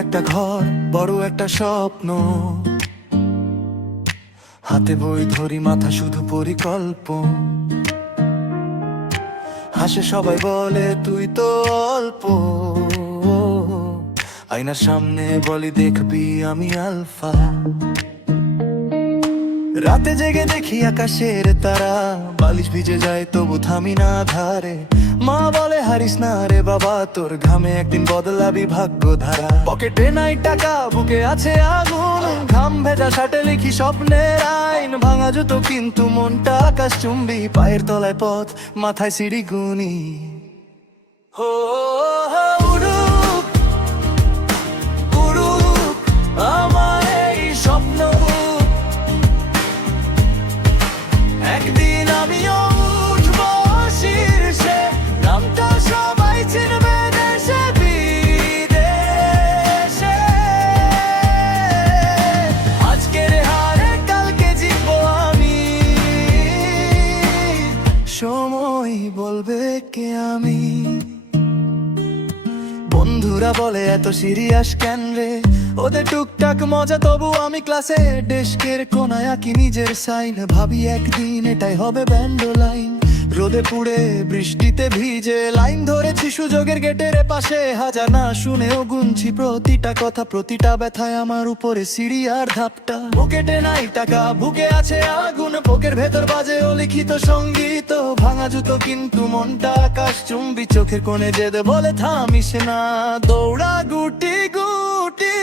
একটা ঘর, বড় একটা স্বপ্ন, হাতে বই ধরি, মাথা শুধু পরিকল্পন। হাসে সবাই, বলে তুই তো অল্প, আয়নার সামনে বলি দেখবি আমি আলফা। রাতে জেগে দেখি আকাশের তারা, বালিশ ভিজে যায় তবু থামি না ধারে। মা বলে হারিস না রে বাবা, তোর ঘামে একদিন বদলাবি ভাগ্য ধারা। পকেটে নাই টাকা, বুকে আছে আগুন, ঘাম ভেজা শার্টে লিখি স্বপ্নের আইন। ভাঙা জুতো কিন্তু মনটা আকাশ চুম্বি, পায়ের তলায় পথ, মাথায় সিঁড়ি গুনি। হো হো উড়ুক উড়ুক আমার এই স্বপ্ন, একদিন আমিও উঠবো শীর্ষে, নামটা সবাই চিনবে দেশে বিদেশে। আজকের হারে কালকে জিতবো আমি, সময় বলবে কে আমি। বন্ধুরা বলে এত সিরিয়াস কেন রে, ওদের টুকটাক মজা তবু আমি ক্লাসে ডেস্কের কোনায় আঁকি নিজের সাইন। ভাবি একদিন এটাই হবে ব্যান্ড লাইন, রোদে পুড়ে বৃষ্টিতে ভিজে লাইন ধরেছি সুযোগের গেটের পাশে। হাজার না শুনেও গুনছি প্রতিটা কথা, প্রতিটা ব্যথায় আমার উপরে সিঁড়ি আর ধাপটা। পকেটে নাই টাকা, বুকে আছে আগুন, বুকের ভেতর বাজে ও লিখিত সঙ্গীত। ভাঙা জুতো কিন্তু মনটা আকাশ চুম্বি, চোখের কোণে যেতে বলে থামিস না, দৌড়া গুটি গুটি।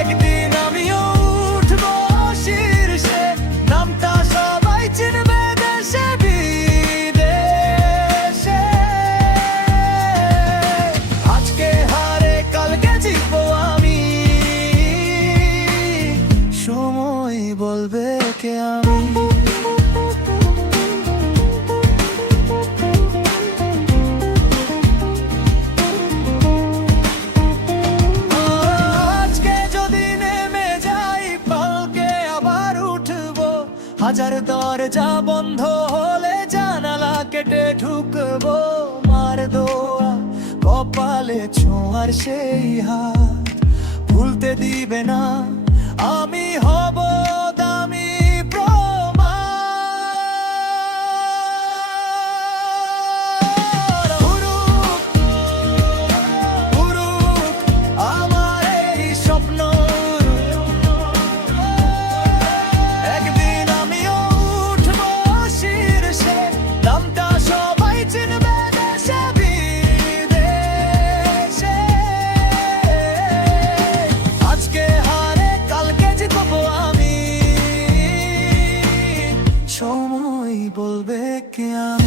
একদিন আমিও উঠবো শীর্ষে, নামটা সবাই চিনবে দেশে বিদেশে। আজকে হারে কালকে জিতবো আমি, সময় বলবে কে আমি। হাজার দরজা বন্ধ হলে জানালা কেটে ঢুকবো, মার দোয়া কপালে ছোঁয়ার সেই হাত ভুলতে দিবে না, আমি হব দামি প্রমাণ। উড়ুক উড়ুক আমার এই স্বপ্ন, একদিন আমিও উঠবো শীর্ষে, নামটা সবাই চিনবে দেশে বিদেশে। আজকে হারে কালকে জিতবো আমি, সময় বলবে কে আমি।